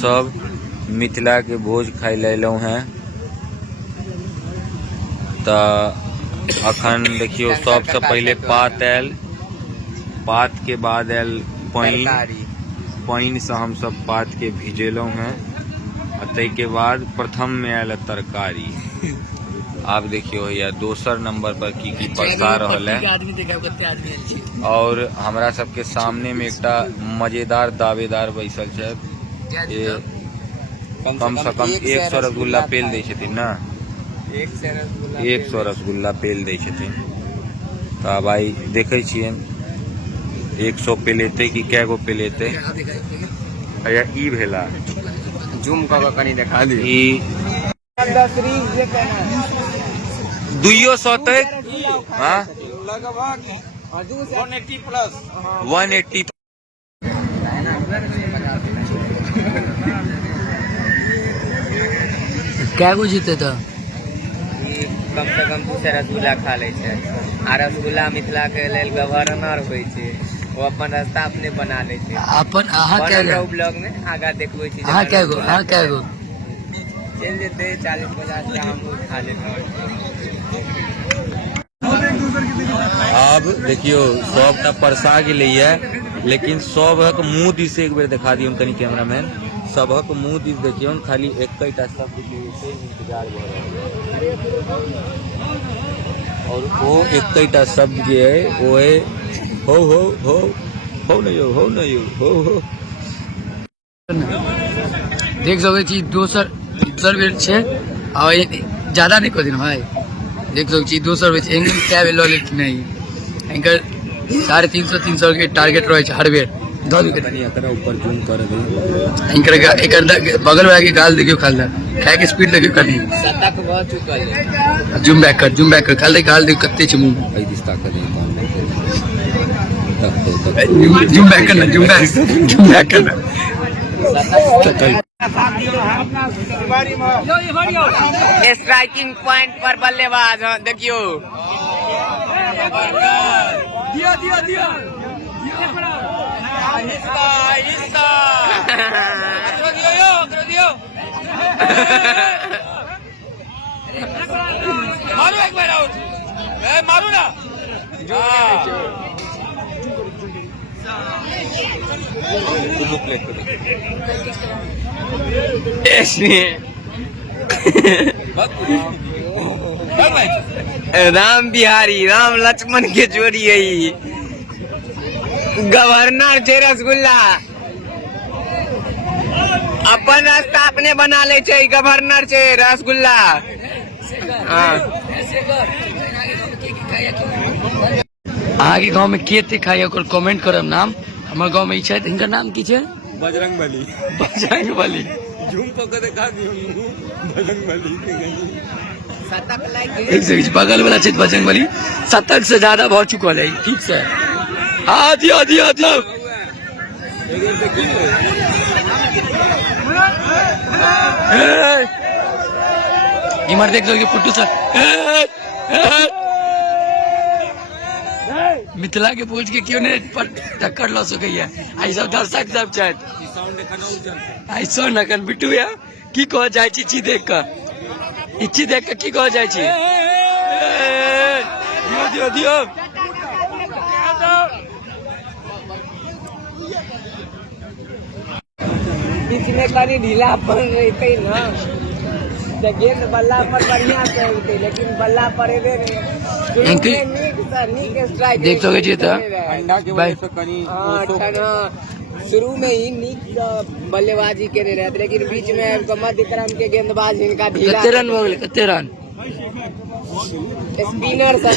सब मिथिला के भोज खाई लैलौ हैं। तो अखन देखियो सबसे पहले पात आयल, पात के बाद आयल पाइन से हम सब पात के भिजेलौ हैं। तै के बाद प्रथम में आयल तरकारी। आप देखियो या दोसर नंबर पर की परसा रहल है। और हमरा सबके सामने में एकटा मजेदार दावेदार बैसल है। कम से कम 100 रसगुल्ला पेल दै छथिन ना, 100 रसगुल्ला पेल दै छथिन। तो भाई देखे छिए 100 पेलेते कि कै गो पेलेते। या ई भेला जूम कऽ कनी देखा दी। ई 200 तक हां लगभग 180 प्लस 180। क्या गो जीते तो कम से कम 200 रसगुल्ला खा ले छै। आ रसगुल्ला मिथिला के लेल गवर्नर होय छै, वो अपन रास्ता अपने बना ले छै। अपन अहाँ क्या गो ब्लॉग में आगा देखबै छी। अहाँ क्या गो चल जेते 40-50 टा हम खा लेते। अब देखियो सबटा परसा गेलैया, लेकिन सबक मुंह दिस एक बेर दिखा दियौ कनी कैमरामैन। सबक मुंह दिस देखियौ, खाली एकटा शब्द के इंतजार भ रहल है। और वो एकटा शब्द जे है वो है हो हो हो हो नहीं हो नहीं हो। देख सकै छी दोसर बेर छै और ज्यादा नहीं कर दिन भाई। देख सकै छी दोसर बेर एंगल क्या लऽ लेत नहीं। एंकर 350 के टारगेट रहे छै हर बेर। ऊपर जूम कर दे। एकर बगल वाला के गाल देखियो, खाल खाए के स्पीड देखियो कनी शतक भ चुकल है। जूम बैक कर खाल गाल देखियो कत्ते छै मुंह। आई दिस ताकत है जूम बैक करना स्ट्राइकिंग पॉइंट पर बल्लेबाज देखियो। दियो मारो एक बार आउट, मारो ना। राम बिहारी राम लक्ष्मण के जोड़ी है। गवर्नर छै रसगुल्ला, अपन रास्ता अपने बना ले छै। गवर्नर छै रसगुल्ला। अहाँ के गांव में के खाई ओकर कमेंट करब नाम। हमर गांव में ई छै, इनकर नाम की छै? बजरंगबली। जूम पकड़ दिखा दियो बजरंगबली के बगल वाला छै बजरंगबली। शतक से ज्यादा भ चुकल है। ठीक से हाँ दियो इमर देख लो पुट्टू सर मिथिला के पूछ के क्यों नहीं टक्कर लो सकैया। आई सब दर्शक सब छथि। आई सो नकन बिट्टू या की कह जाय छी ची देख के, इची देख के की कह जाय छी। दियो बीच में कनी ढीलापन रहते ना, गेंद बल्ला पर बढ़िया से होते, लेकिन बल्ला पर देख सके छी त शुरू में ही नीक बल्लेबाजी करे रहते, लेकिन बीच में मध्य क्रम के गेंदबाज इनका ढीला। कते रन हो गेल? कते रन स्पिनर सब